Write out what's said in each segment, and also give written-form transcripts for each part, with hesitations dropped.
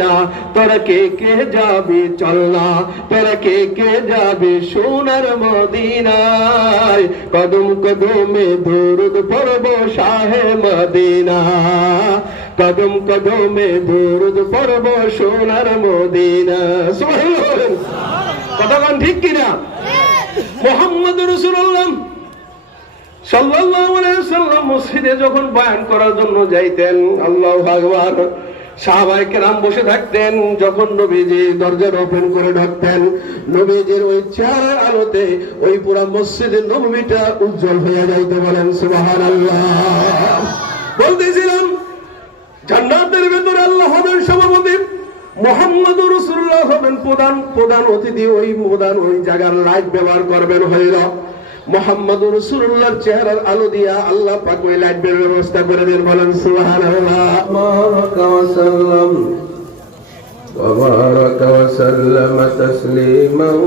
না তোরা কে কে যাবি চল না, তোরা কে কে যাবি সোনার মদিনায়, কদম কদমে দরুদ পড়ব শাহে মদিনা, কদম কদমে দরুদ পড়ব সোনার মদিনা। সুবহানাল্লাহ, কথা বলেন ঠিক কিনা? মুহাম্মদুর রাসূলুল্লাহ সাল্লাল্লাহু আলাইহি ওয়াসাল্লাম মসজিদে যখন বয়ান করার জন্য যাইতেন, আল্লাহু আকবার, সাহাবায়ে কেরাম বসে থাকতেন। যখন নবীজি দরজা ওপেন করে ঢুকতেন, নবীজির ওই চেহারার আলোতে ওই পুরো মসজিদের নববীটা উজ্জ্বল হয়ে যাইতে। বলেন সুবহানাল্লাহ। বলতেছিলাম জান্নাতের ভিতরে আল্লাহ হবেন সভাপতি, মুহাম্মদুর রাসূলুল্লাহ হবেন প্রধান অতিথি। ওই জায়গার লাইট ব্যবহার করবেন হইল মুহাম্মদুর রাসূলুল্লাহর চেহারার আলো দিয়া আল্লাহ পাক ওই লাইটের ব্যবস্থা করে দেন। বলেন সুবহানাল্লাহ। বারাকা ওয়া সাল্লাম ওয়া বারাকা ওয়া সাল্লাম তাসলিমান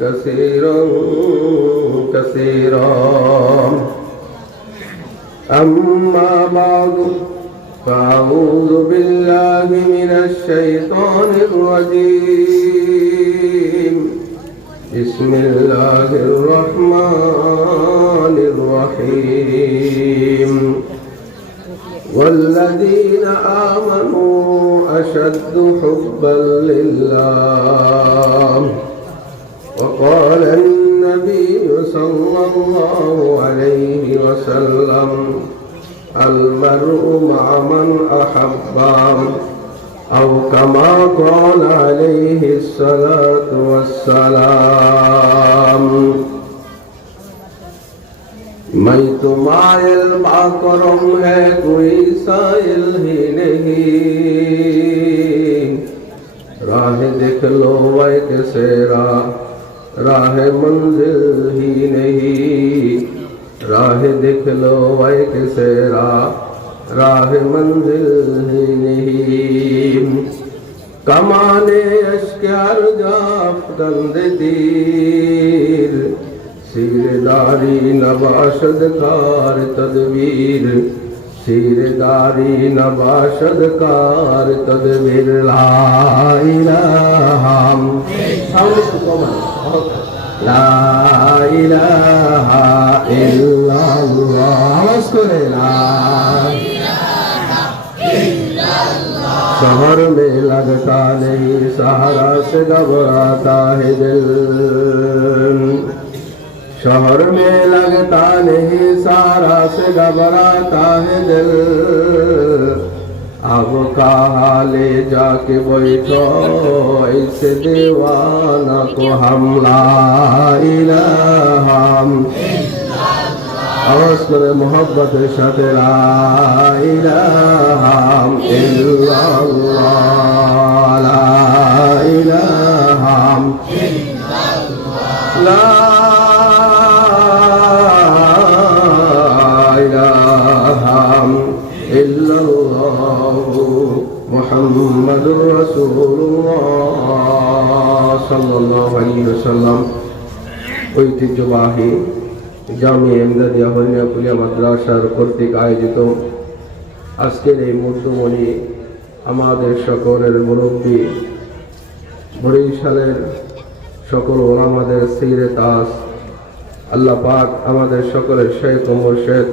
কাসীরান কাসীরান। আম্মা বা'দু ফাআউযু বিল্লাহি মিনাশ শাইতানির রাজীম। بسم الله الرحمن الرحيم. والذين آمنوا أشد حبا لله. وقال النبي صلى الله عليه وسلم المرء مع من أحب، أو كما قال عليه الصلاة والسلام. मैं तो मायल बाकरम है कोई साइल ही नहीं, राह देख लो वह कैसे राह मंजिल ही नहीं, राह देख लो वह कैसे राह मंजिल ही नहीं। कमाने अश्कार जाफ गंदे तीर, सीरदारी नबाशद कार तदबीर, सीरदारी नबाशद कार तदबीर। ला इलाहा ला इलाहा इल्लल्लाह। आवाज करे ला। शहर में लगता नहीं सहारा से घबराता है दिल, शहर में लगता नहीं सहारा से घबराता है दिल। अब कहा ले जाके बैठो ऐसे दीवाना को हम। ला इलाहा आवाज करे मोहब्बत साथे ला इलाहा इल्लल्लाह, ला इलाहा ला इलाहा इल्लल्लाह मुहम्मदुर রাসূলুল্লাহ সাল্লাল্লাহু আলাইহি ওয়াসাল্লাম। ঐতিহ্যবাহী জামিয়া ইমদাদিয়া হরিয়াপুলিয়া মাদ্রাসার কর্তৃক আয়োজিত আজকের এই মধ্যমণি আমাদের সকলের মুরব্বী, বরিশালের সকল ওলামাদের সিরে তাজ, আল্লাহ পাক আমাদের সকলের শেখ ও মুর্শিদ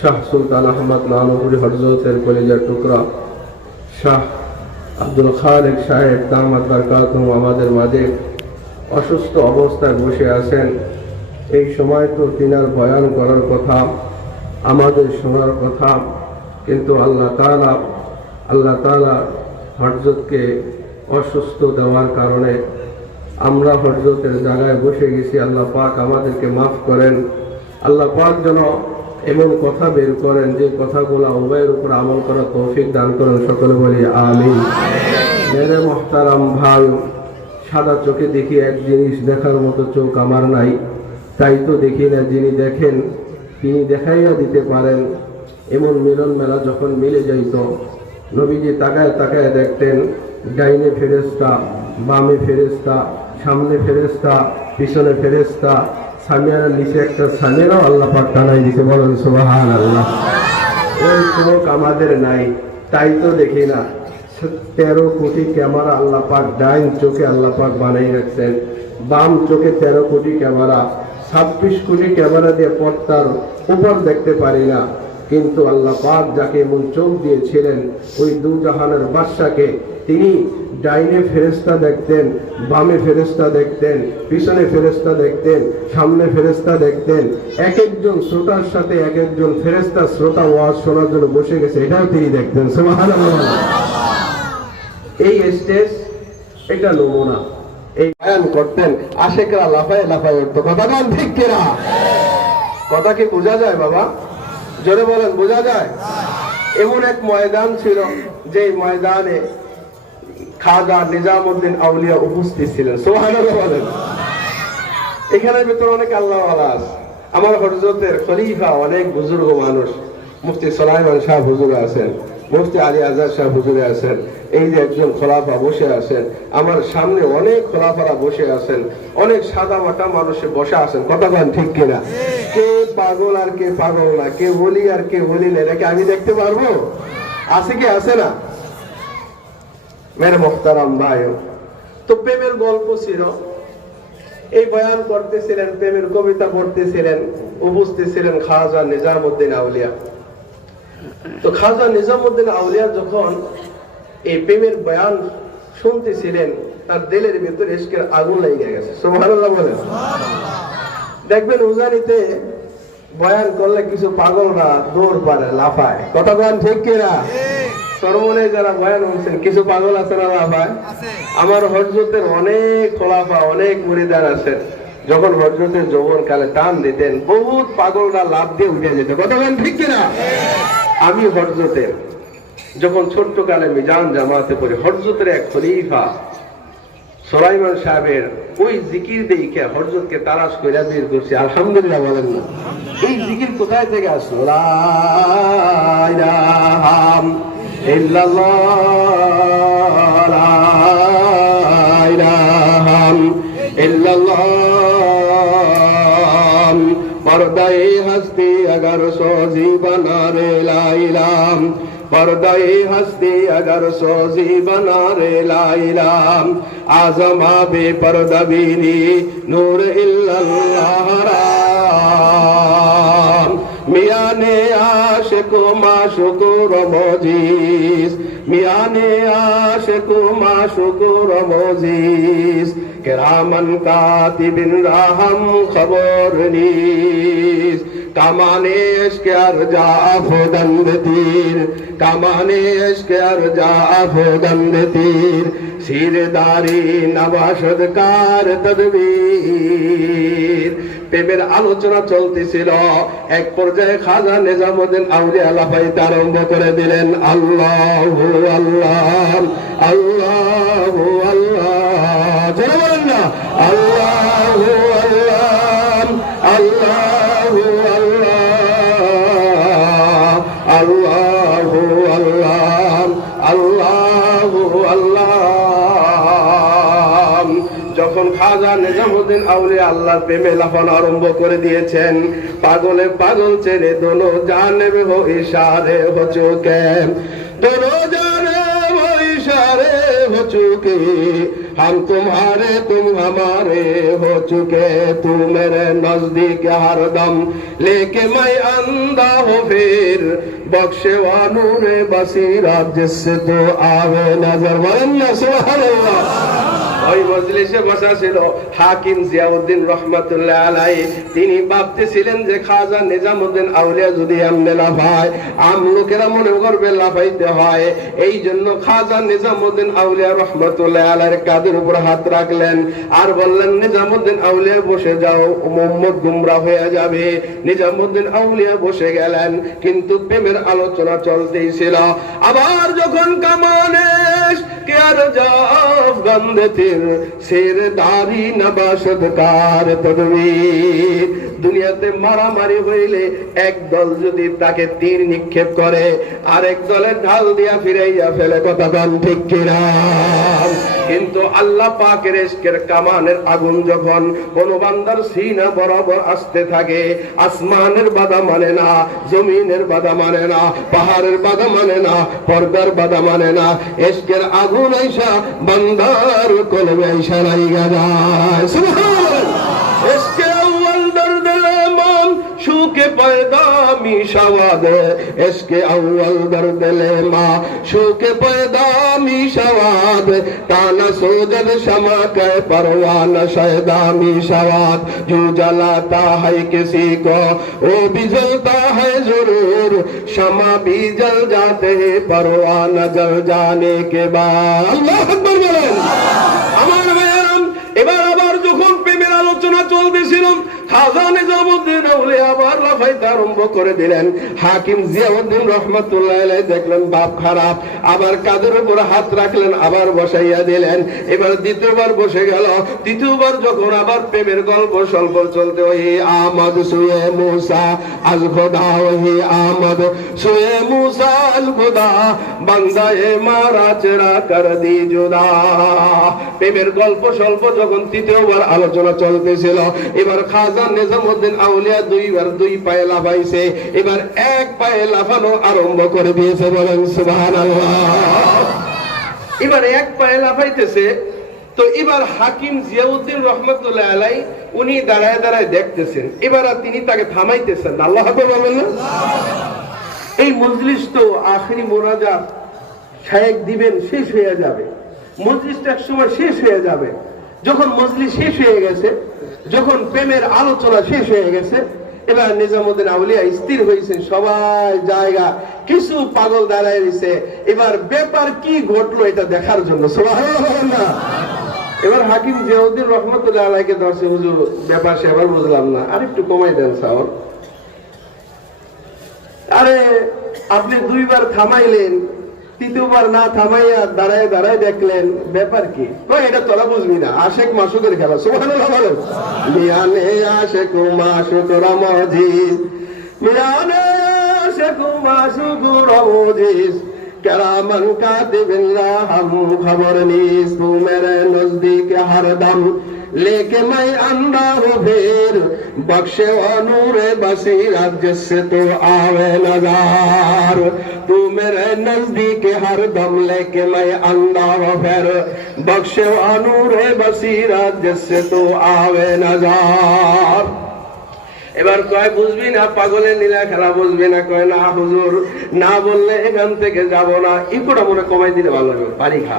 শাহ সুলতান আহমদ নানুপুরি হযরতের কলিজার টুকরা শাহ আব্দুল খালেক সাহেব দামাত বারকাতুহু আমাদের মাঝে অসুস্থ অবস্থায় বসে আছেন। এই সময় তো তিনার বয়ান করার কথা, আমাদের শোনার কথা, কিন্তু আল্লাহ তাআলা হযরতকে অসুস্থ দেওয়ার কারণে আমরা হযরতের জায়গায় বসে গেছি। আল্লাহ পাক আমাদেরকে মাফ করেন। আল্লাহ পাক যেন এমন কথা বের করেন যে কথাগুলো উভয়ের উপর আমল করার তৌফিক দান করেন। সকলে বলি আমিন। মেরে মুহতারাম ভাই, সাদা চোখে দেখি এক জিনিস, দেখার মতো চোখ আমার নাই, তাই তো দেখি না। যিনি দেখেন তিনি দেখাইয়া দিতে পারেন। এমন মিলন মেলা যখন মিলে যাইত, নবীজি তাকায় তাকায় দেখতেন ডাইনে ফেরেশতা, বামে ফেরেশতা, সামনে ফেরেশতা, পিছনে ফেরেশতা, সামিয়ার নিচে একটা সামিয়ারও আল্লাহ পাক টানাই দিতে। বলেন সুবহানাল্লাহ। ওই চোখ আমাদের নাই, তাই তো দেখি না। 13 কোটি ক্যামেরা আল্লাহ পাক ডাইন চোখে আল্লাহ পাক বানাই রাখছেন, বাম চোখে 13 কোটি ক্যামেরা, 26 কোটি ক্যামেরা দিয়ে পর্দার উপর দেখতে পারি না। কিন্তু আল্লাহ পাক যাকে এমন চোখ দিয়েছিলেন, ওই দু জাহানের বাদশাকে, তিনি ডাইনে ফেরেশতা দেখতেন, বামে ফেরেশতা দেখতেন, পিছনে ফেরেশতা দেখতেন, সামনে ফেরেশতা দেখতেন। এক একজন শ্রোতার সাথে এক একজন ফেরেশতা শ্রোতা ওয়াজ শোনার জন্য বসে গেছে, এটাও তিনি দেখতেন। সুবহানাল্লাহ। এই স্টেজ এটা নমুনা। এই বয়ান করতেন, আশেকরা লাফায় লাফায় উঠতো। কথা বলেন ঠিক কিনা? কথা কি বোঝা যায় বাবা? জোরে বলেন, বোঝা যায়? এমন এক ময়দান ছিল, যে ময়দানে খাজা নিজামউদ্দিন আউলিয়া উপস্থিত ছিলেন। সুবহানাল্লাহ বলেন। এখানের ভিতরে অনেক আল্লাহওয়ালা আছে। আমার হযরতের খলিফা অনেক বুজুর্গ মানুষ, মুফতি সুলাইমান শাহ হুজুর আছেন, মুফতি আলী আজহার শাহ হুজুরে আছেন, এই যে একজন খোলাফা বসে আছেন, আমার সামনে অনেক খোলাফারা বসে আছেন, অনেক সাদা মাটা মানুষে বসে আছেন। কথা বলেন ঠিক কিনা? কে পাগল আর কে পাগল না, কে বলি আর কে বলি না, এটাকে আমি দেখতে পারবো? আছে কি আছে না? মেরে মোহতারাম ভাই, তো প্রেমের গল্প ছিল, এই বয়ান করতেছিলেন, প্রেমের কবিতা পড়তেছিলেন, উপস্থিত ছিলেন খাজা নিজামউদ্দিন আউলিয়া। তো খাজা নিজামউদ্দিন আউলিয়া যখন এই প্রেমের বয়ান শুনতেছিলেন, তার দিলের ভিতরে ইশকের আগুন লেগে গেছে। সুবহানাল্লাহ বলেন। দেখবেন উজানিতে বয়ান করলে কিছু পাগলরা দৌড় পারে, লাফায়। কথা বলেন ঠিক কিনা? সরমনে যারা বয়ান শুনছেন, কিছু পাগল আছে না লাফায়? আমার হযরতের অনেক খোলাফা, অনেক মুরিদান আছেন, যখন হযরতের যৌবন কালে টান দিতেন, বহুত পাগলরা লাফ দিয়ে উঠে যেত। কথা বলেন ঠিক কিনা? আমি হযরতের যখন ছোট্ট কালে মিজান জামাতে পড়ি, হযরতের এক খলিফা সুলাইমান সাহেবের ওই জিকির দেখে হযরতকে তালাশ করে বের করছি। আলহামদুলিল্লাহ বলেন না? এই জিকির কোথায় থেকে আসলো? লা ইলাহা ইল্লাল্লাহ, লা ইলাহা ইল্লাল্লাহ, पर्दाए हस्ती अगर सोजी बना रे लाइलाम, पर्दाए हस्ती अगर सोजी बना रे लाइलाम, आजमा बे पर्दा बीनी नूर इल्लल्लाह राम, मियाने आशिक माशुक रमोजीज, मियाने आशिक माशुक रमोजीज, किरामन कातिबिन राहम खबर नीस, कामाने इश्क़ अर्जा अफ़दंद तीर, कामाने इश्क़ अर्जा अफ़दंद तीर, सीरदारी नवाशद कार तदबीर। প্রেমের আলোচনা চলতেছিল, এক পর্যায়ে খাজা নিজামউদ্দিন আউলিয়া লাফাইতে আরম্ভ করে দিলেন, আল্লাহু আল্লাহ, আল্লাহু আল্লাহ, যারা বলেন না আল্লাহু আল্লাহ, আল্লাহু আল্লাহ, আল্লাহু আল্লাহ, আল্লাহু আল্লাহ। যখন খাজা নিজামউদ্দিন আউলিয়া আল্লাহর প্রেমে লাফানো আরম্ভ করে দিয়েছেন, পাগলে পাগল চেনে দোনো জানেবে হো ইশারে হো চুকে, দোনো জানে হো ইশারে হো চুকে, हम तुम्हारे तुम हमारे हो चुके, तू मेरे नजदीक हर दम लेके मैं अंधा हो फिर, बख्शे वा नूरे बसीरत जिससे तो आवे नजर। वरना सुबहानअल्लाह। ওই মজলিসে বসা ছিল হাকিম জিয়াউদ্দিন রহমাতুল্লাহ আলাইহি। তিনি ভাবতেছিলেন যে খাজা নিজামউদ্দিন আউলিয়া যদি এমনে লাফায়, আম লোকেরা মনে করবে লাফাইতে হয়। এই জন্য খাজা নিজামউদ্দিন আউলিয়া রহমাতুল্লাহ আলাইহির কাঁধের উপর হাত রাখলেন আর বললেন, নিজামউদ্দিন আউলিয়া বসে যাও, মুহাম্মদ গুমরাহ হয়ে যাবে। নিজামউদ্দিন আউলিয়া বসে গেলেন, কিন্তু প্রেমের আলোচনা চলতেই ছিল। আবার যখন কামানেশ কে আর জাফ গন্ধতে সেরদারি নবাশদকার তদবীর। দুনিয়াতে মারামারি হইলে এক দল যদি তাকে তীর নিক্ষেপ করে, আরেক দলের ঢাল দিয়া ফিরাইয়া ফেলে। কথা বল ঠিক কিনা? কিন্তু আল্লাহ পাকের ইশকের কামানের আগুন যখন কোন বান্দার সিনা বরাবর আসতে থাকে, আসমানের বাধা মানে না, জমিনের বাধা মানে না, পাহাড়ের বাধা মানে না, পর্দার বাধা মানে না, ইশকের আগুন আইসা বান্দার কলবে আইসা লাইগা যায়। সুবহানাল্লাহ। ইশকে আউয়াল দর্দ লেমান শুকে পয়দা মিশাওয়াদ, ইশকে আউয়াল দর্দ লেমা শুকে পয়দা मिशावाद ताना सोजद शमा के परवाना शैदा मिशावाद जो जलाता है किसी को वो भी जलता है जरूर, शमा भी जल जाते हैं परवाना जल जाने के बाद। अल्लाह अकबर बोलें। আমার ভাইয়েরাম, এবার আবার যখন প্রেমের আলোচনা চলতেছিল, খাজা নিজামউদ্দিন আউলিয়া আবার লাফাইতে আরম্ভ করে দিলেন। হাকিম জিয়াউদ্দিন রহমাতুল্লাহ আলাইহি দেখলেন বাপ খারাপ, আবার কাদের উপর হাত রাখলেন, আবার বসাইয়া দিলেন। এবার দ্বিতীয়বার বসে গেল। তৃতীয়বার যখন আবার প্রেমের গল্প স্বল্প চলতে, ওই আমদ সুয়ে মুসা আল খোদা, ওই আমদ সুয়ে মুসা আল খোদা, বান্দায়ে মারা চেরা কর দি জুদা। প্রেমের গল্প স্বল্প যখন তৃতীয়বার আলোচনা চলতেছিল, এবার খাজা নিজামউদ্দিন আউলিয়া দুইবার দুই পায়ে লাফাইছে। এবার এক পায়ে লাফানো আরম্ভ করে দিয়েছে, বলেন সুবহানাল্লাহ। এবার এক পায়ে লাফাইতেছে, তো এবার হাকিম জিয়াউদ্দিন রহমাতুল্লাহ আলাইহি উনি দাঁড়ায় দাঁড়ায় দেখতেছেন। এবার তিনি তাকে থামাইতেছেন। আল্লাহু আকবার বলেন না। এই মজলিস তো আখেরি মোনাজাত শায়েখ দিবেন, শেষ হয়ে যাবে। মজলিসটা একসময় শেষ হয়ে যাবে। যখন মজলিস শেষ হয়ে গেছে, যখন প্রেমের আলোচনা শেষ হয়ে গেছে, এবার নিজামউদ্দিন আউলিয়া স্থির হয়েছেন, সবাই জায়গা, কিছু পাগল দাঁড়ায় রয়েছে। এবার ব্যাপার কি ঘটলো এটা দেখার জন্য। সুবহানাল্লাহ। এবার হাকিম জিয়াউদ্দিন রহমাতুল্লাহ আলাইহিকে ধরছে, হুজুর ব্যাপার সেবার বুঝলাম না, আরেকটু কমাই দেন সাহেব। আরে আপনি দুইবার থামাইলেন, তৃতীয়বার না থামাইয়া দাঁড়ায় দাঁড়ায় দেখলেন, ব্যাপার কি? এটা তোরা বুঝবি না, আশেক মাসুকের খেলা। সুবহানাল্লাহ বলেন। মিয়ানে আশেক মাসুক রমজিস, মিয়ানে আশেক মাসুক রমজিস, करामन कातिबिल्ला हम खबर नीस, तू मेरे नजदीक हरदम लेके मैं अंधा हूँ फिर, बख्शे और नूरे बसीरत जिससे तू आवे नजार, तू मेरे नजदीक हरदम लेके मैं अंधा हूँ फिर, बख्शे और नूरे बसीरत जिससे तू आवे नजार। এবার কয় বুঝবি না, পাগলের নীলা খেলা বুঝবি না। কয় না হুজুর, না বললে এখান থেকে যাব না। ইকোটা মনে কমাই দিলে ভালো হবে, বাড়ি খা।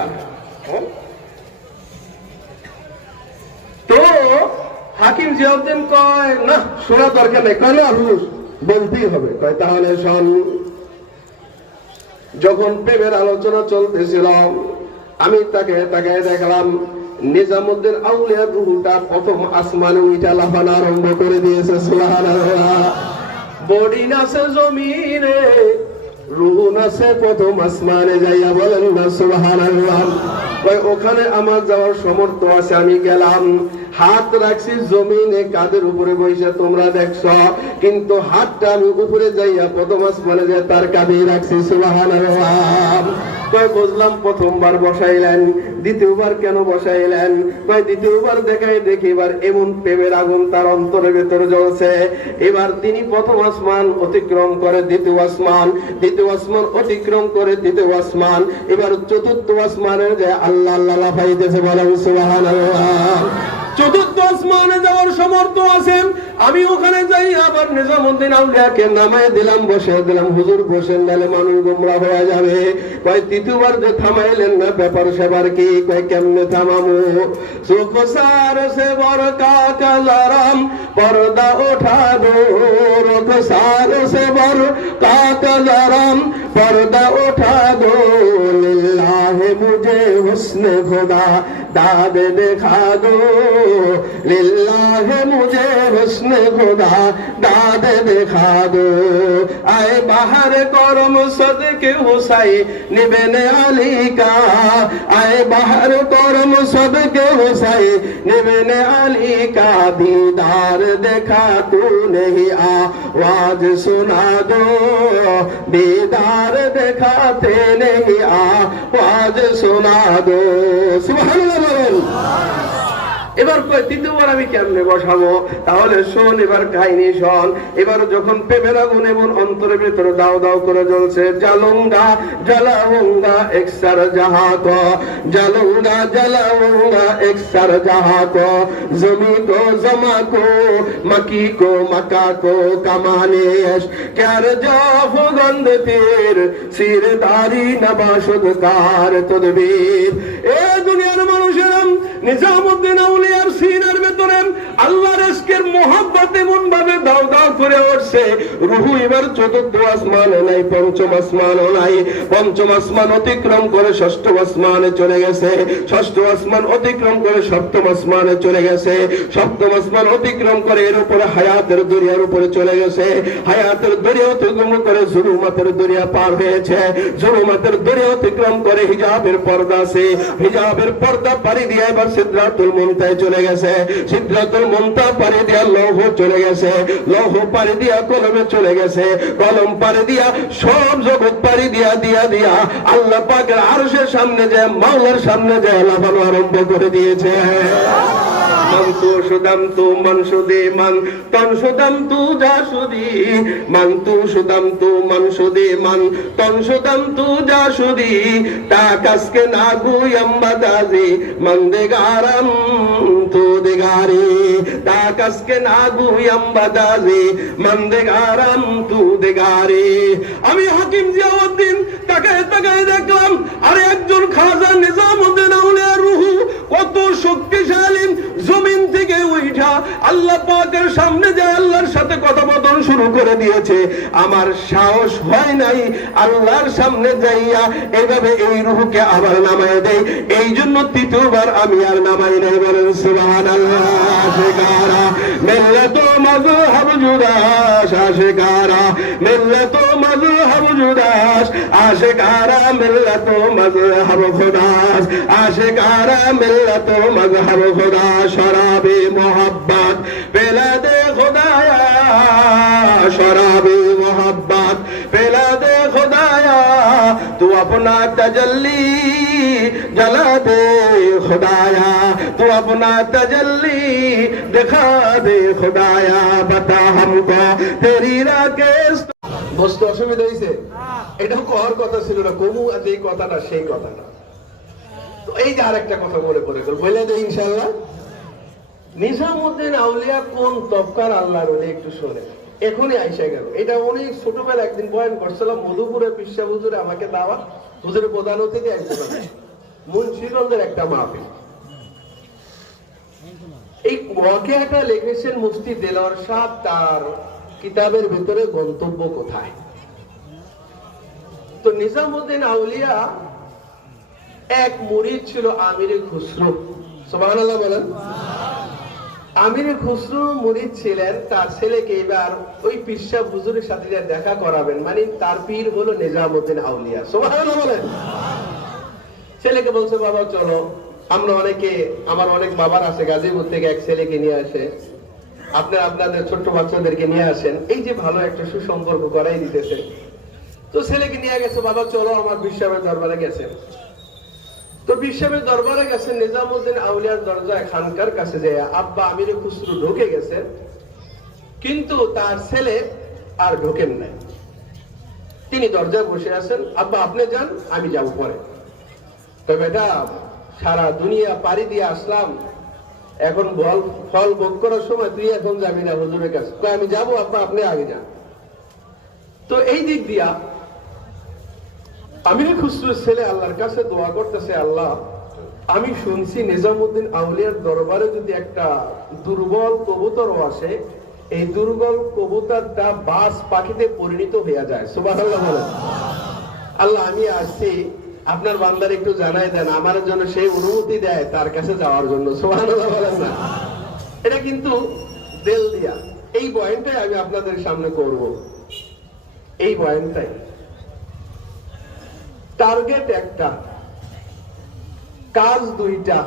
তো হাকিম জিয়াউদ্দিন কয় না, শোনা দরকার নেই। কয় না হুজুর, বলতেই হবে। কয় তাহলে শোন। যখন প্রেমের আলোচনা চলতেছিল, আমি তাকে দেখলাম নিজামউদ্দিন আউলিয়া রুহুটা প্রথম আসমানে উঠা লাফানো আরম্ভ করে দিয়েছে। সুবহানাল্লাহ। বডি নাছে জমিনে, রুহু নাছে প্রথম আসমানে যাইয়া, বলেন না সুবহানাল্লাহ। ওখানে আমার যাওয়ার সামর্থ্য আছে, আমি গেলাম, হাত রাখছি জমিনে, কাদের উপরে বসে তোমরা দেখছো, কিন্তু হাতটা আমি উপরে যাইয়া প্রথম আসমানে যে তার কাঁধে রাখছি। সুবহানাল্লাহ। কয় বুঝলাম প্রথমবার বসাইলেন, দ্বিতীয়বার কেন বসাইলেন? কয় দ্বিতীয়বার দেখাই দেখি এবার এমন প্রেমের আগুন তার অন্তরের ভেতরে জ্বলছে। এবার তিনি প্রথম আসমান অতিক্রম করে দ্বিতীয় আসমান, দ্বিতীয় আসমান অতিক্রম করে তৃতীয় আসমান, এবার চতুর্থ আসমানের যে আল্লাহ আল্লাহ লাফাইতেছে, বলেন সুবহানাল্লাহ। চতুর্থ আসমানে যাওয়ার সামর্থ্য আছে। আমি ওখানে যাই, আবার নিজামউদ্দিন আউলিয়াকে নামাই দিলাম, বসে দিলাম। হুজুর বসেন, নালে মানুষ গোমরা হয়ে যাবে। কয় তৃতীয়বার যে থামাইলেন না, ব্যাপার সেবার কি? কয় কেমনে থামামু? সুখসার সে বর কাকা জারাম পর্দা ওঠা দো, রুখসার সে বর কাকা জারাম पर्दा उठा दो, लिल्लाह मुझे हुस्न खुदा दाद दिखा दो, लिल्लाह मुझे हुस्न खुदा दाद दिखा दो। आए बाहर करम सदके हुसैन बिन अली का, आए बाहर करम सबके हुसैन इब्ने अली का दीदार देखा तू नहीं आवाज सुना दो दीदार देखाते नहीं आवाज सुना दो सुबहानाल्लाह। এবার তৃতীয়বার আমি কেমনে বসাবো? তাহলে শোন, এবার কাহিনী শোন। এবার যখন প্রেমের আগুন এমন অন্তরের ভিতরে দাও দাও করে জ্বলছে, জালুঙ্গা জালাউঙ্গা একসার জাহা কো, জালুঙ্গা জালাউঙ্গা একসার জাহা কো, জমি কো জমা কো মকি কো মকা কো কামানেশ ক্যার জাফ গন্ধ তীর সিরদারি নবাশুদকার তদবীর। এ দুনিয়ার মানুষেরা, নিজামউদ্দিন আউলিয়ার সিনার ভেতরে আল্লাহর ইশকের মোহাব্বত এমন ভাবে দাও দাও করে উঠছে, রূহু এবার চতুর্থ আসমানও নাই, পঞ্চম আসমানও নাই, পঞ্চম আসমান অতিক্রম করে ষষ্ঠ আসমানে চলে গেছে, ষষ্ঠ আসমান অতিক্রম করে সপ্তম আসমানে চলে গেছে, সপ্তম আসমান অতিক্রম করে এর উপরে হায়াতের দরিয়ার উপরে চলে গেছে, হায়াতের দরিয়া অতিক্রম করে জুলুমাতের দরিয়া পার হয়েছে, জুলুমাতের দরিয়া অতিক্রম করে হিজাবের পর্দা আছে, হিজাবের পর্দা পাড়ি দিয়ে এবার সিদরাতুল মুনতায় চলে গেছে, সিদরাতুল মুনতা পাড়ি দিয়া লৌহ চলে গেছে, লৌহ পাড়ি দিয়া কলমে চলে গেছে, কলম পাড়ি দিয়া সব জগৎ পাড়ি দিয়া দিয়া দিয়া আল্লাহ পাকের আরশের সামনে যায়, মাওলার সামনে যায় লাফানো আরম্ভ করে দিয়েছে। মানতু সুদাম তু মনসুদে মান তনসুদাম তু জাসুদি, মানতু সুদাম তু মনসুদে মান তনসুদাম তু জাসুদি, তা কাসকে নাগু ইয়াম্বাদাজি মন্দেগারাম তু দেগারে, তা কাসকে নাগু ইয়াম্বাদাজি মন্দেগারাম তু দেগারে। আমি হাকিম জিয়াউদ্দিন তাকায় তাকায় দেখলাম, আরে একজন খাজা নিজামউদ্দিন আউলিয়া রূহু কত শক্তিশালী, জমিন থেকে উঠা আল্লাহ পাকের সামনে যায় আল্লাহর সাথে কথোপকথন শুরু করে দিয়েছে। আমার সাহস হয় নাই আল্লাহর সামনে যাইয়া এইভাবে এই রূহকে আবার নামায় দেই, এই জন্য তৃতীয়বার আমি আর নামাই নাই। বলেন সুবহানাল্লাহ। আশিকারা মিল্লাত মাযহাব জুদাস, আশিকারা মিল্লাত মাযহাব জুদাস, আশিকারা মিল্লাত মাযহাব খুদাস, আশিকারা মিল্লাত মাযহাব খুদাস, শরাবে মোহাব্বত পেলা দে খুদায়া, শরাবে মোহাব্বত পেলা দে খুদায়া, তু अपना तजल्ली जला दे खुदाया, तू अपना तजल्ली दिखा दे खुदाया, बता हमको तेरी राकेश। বুঝতে অসুবিধা হয়েছে? এটাও কর কথা ছিল না, কমু যে কথাটা সেই কথাটা। তো এই যে আরেকটা কথা বলে বলে দেয় ইনশাআল্লাহ। নিজামউদ্দিন আউলিয়া কোন তবকার আল্লাহর ওলি একটু শোনে, এখনই আইসা গেল। এটা অনেক ছোটবেলা একদিন বয়ান করছিলাম মধুপুরে পিসা হুজুরে আমাকে দাওয়াত, হুজুরের প্রধান অতিথি একজন মুন্সিগঞ্জের একটা মাহফিল। এই ওয়াকিয়াটা লিখেছেন মুফতি দেলোয়ার সাহেব তার কিতাবের ভিতরে গন্তব্য কোথায়। তো নিজামউদ্দিন আউলিয়া এক মুরিদ ছিল আমিরে খুসরো, সুবহানাল্লাহ বলেন। আমিরে খুসরো মুরিদ ছিলেন, তার ছেলেকে এবার ওই পীর সাহেব হুজুরের সাথে দেখা করাবেন, মানে তার পীর হলো নিজামউদ্দিন আউলিয়া, সুবহানাল্লাহ বলেন। ছেলেকে বলছে বাবা চলো, আমরা অনেকে, আমার অনেক বাবার আছে গাজীপুর থেকে এক ছেলেকে নিয়ে আসে, আপনাদের ছোট্ট বাচ্চাদেরকে নিয়ে আসেন, এই যে ভালো একটা সুসম্পর্ক করাই দিতেছেন। তো ছেলেকে নিয়ে গেছে, বাবা চলো আমার পীর সাহেবের দরবারে গেছেন। তো পীর সাহেবের দরবারে গেছেন, নিজামউদ্দিন আউলিয়ার দরজায় খানকার কাছে যায় আব্বা আমিরে খুসরো ঢুকে গেছেন, কিন্তু তার ছেলে আর ঢোকেন নাই। তিনি দরজায় বসে আছেন, আব্বা আপনি যান আমি যাব পরে। তো বেটা সারা দুনিয়া পাড়ি দিয়ে আসলাম, এখন ফল ভোগ করার সময় তুই এখন যাবি না হুজুরের কাছে? আমি যাবো আব্বা, আপনি আগে যান। তো এই দিক দিয়া আমিরে খুসরোর ছেলে আল্লাহর কাছে দোয়া করতেছে, আল্লাহ আমি শুনছি নিজামউদ্দিন আউলিয়ার দরবারে যদি একটা দুর্বল কবুতরও আসে, এই দুর্বল কবুতরটা বাস পাখিতে পরিণত হয়ে যায়, সুবহানাল্লাহ বলেন। আল্লাহ আমি আসছি, আপনার বান্দার একটু জানাই দেন, আমার জন্য সেই অনুমতি দেয় তার কাছে যাওয়ার জন্য, সুবহানাল্লাহ বলেন না। এটা কিন্তু দিল দিয়া, এই বয়ানটাই আমি আপনাদের সামনে করব। এই বয়ানটাই টার্গেট একটা, কাজ দুইটা,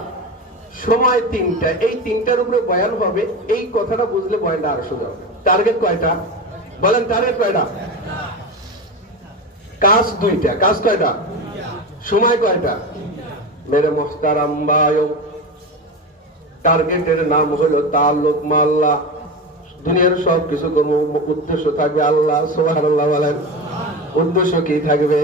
সময় তিনটা, এই তিনটার উপরে বয়ান হবে। এই কথাটা বুঝলে বয়ানটা আরো সোজা হবে। টার্গেট কয়টা বলেন? টার্গেট কয়টা? কাজ দুইটা, কাজ কয়টা, সময় কয়টা? মেরে মোহতারাম ভাইও, টার্গেটের নাম হলো তাআল্লুক মা আল্লাহ। দুনিয়ার সব কিছু কর্ম উদ্দেশ্য থাকবে আল্লাহ। সুবহানাল্লাহ বলেন। উদ্দেশ্য কি থাকবে?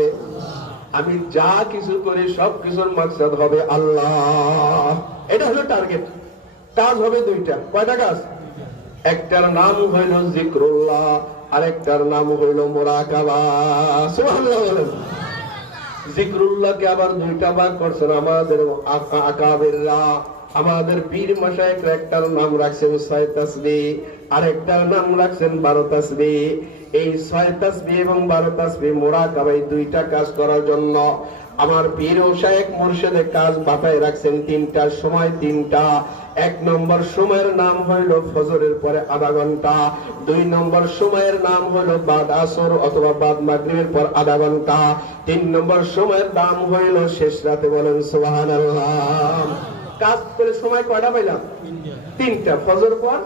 আমি যা কিছু করি সব কিছুর মাকসাদ হবে আল্লাহ। এটা হলো টার্গেট। কাজ হবে দুইটা। কয়টা কাজ? একটার নাম হইল জিক্রুল্লাহ, আরেকটার নাম হইল মুরাকাবা। সুবহানাল্লাহ বলেন। জিক্রুল্লাহকে আবার দুইটা ভাগ করছেন আমাদের আকাবেররা, আমাদের পীর মাশায়েখরা। একটার নাম রাখছেন ৬ তাসবিহ, আরেকটার নাম রাখছেন ১২ তাসবিহ। এই ৬ তাসবিহ এবং ১২ তাসবিহ মুরাকাবা, এই দুইটা কাজ করার জন্য আমার পীর ও শায়েখ মুর্শিদে কাজ বাতায় রাখছেন তিনটা, সময় তিনটা। ১ নম্বর সময়ের নাম হইল ফজরের পরে আধা ঘন্টা। ২ নম্বর সময়ের নাম হইল বাদ আসর অথবা বাদ মাগরিবের পর আধা ঘন্টা। ৩ নম্বর সময়ের নাম হইল শেষ রাতে। বলেন সুবহানাল্লাহ। কাজ করে সময় কয়টা পাইলাম? তিনটা। ফজর পর,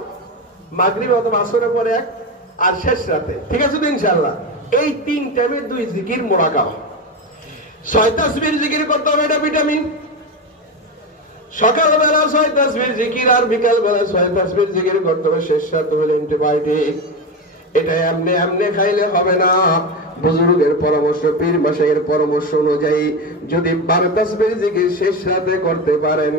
মাগরিব অথবা আসরের পরে ১, আর শেষ রাতে। ঠিক আছে তো ইনশাআল্লাহ? এই ৩ টাইমে ২ জিকির মুরাকাবা। ৬ তাসবিহ জিকির করতে হবে, এটা ভিটামিন। সকালবেলা ৬ তাসবিহ জিকির আর বিকাল বেলা ৬ তাসবিহ জিকির করতে হবে। শেষ রাতে হলো অ্যান্টিবায়োটিক। এটা এমনি এমনি খাইলে হবে না। বুজুর্গের পরামর্শ, পীর মাশাইখের পরামর্শ অনুযায়ী যদি ১২ তাসবিহ জিকির শেষ রাতে করতে পারেন,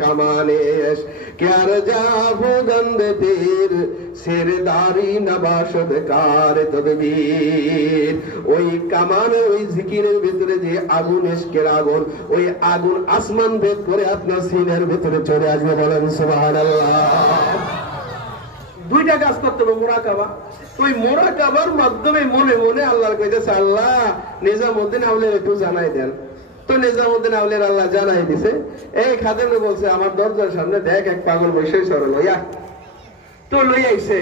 কামানেশ ক্যার যাবো গন্ধে তীর সেরদারি নবাশদ কার তদবীর। ওই কামানে ওই জিকিরের ভিতরে যে আগুন, ইশকের আগুন, ওই আগুন আসমান ভেদ করে আপনার সিনের ভিতরে চলে আসবে। বলেন সুবহানাল্লাহ। দুইটা কাজ করতে হবে, মুরাকাবা। ওই মুরাকাবার মাধ্যমে মনে মনে আল্লাহর কইতেছে, আল্লাহ নিজামউদ্দিন আউলিয়ার একটু জানাই দেন। তো নিজামউদ্দিন আউলিয়ার আল্লাহ জানাই দিছে। এই খাদেমে বলছে, আমার দরজার সামনে দেখ এক পাগল বসে সরে লইয়া। তো লই আইছে।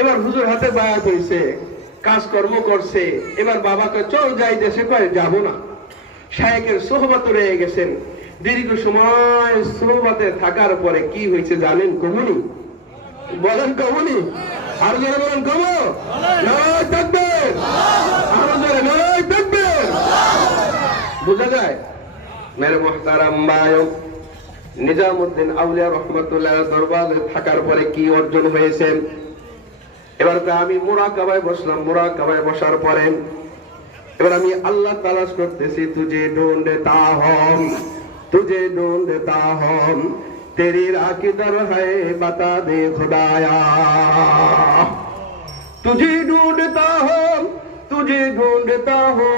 এবার হুজুর হাতে বায়াত হইছে, কাজকর্ম করছে। এবার বাবাকে চল যাই দেশে, কয় যাবো না। শায়েখের সোহবতে রয়ে গেছেন। দীর্ঘ সময় সোহবতে থাকার পরে কি হয়েছে জানেন? কমনি বলেন, কমনি। আর জোরে বলেন, কমো। নারায়ে তাকবীর। আরো জোরে, নারায়ে তাকবীর। বুঝা যায়? মেরে মুহতারাম ভাইও, নিজামউদ্দিন আউলিয়া রহমাতুল্লাহ দরবারে থাকার পরে কি অর্জন হয়েছে? এবার আমি মুরাকাবায় বসলাম। মুরাকাবায় বসার পরে এবার আমি আল্লাহ তালাশ করতেছি। তুঝে ঢूंढता हूं, तुझे ढूंढता हूं, तेरी राह किधर है बता दे खुदाया। तुझे ढूंढता हूं, तुझे ढूंढता हूं,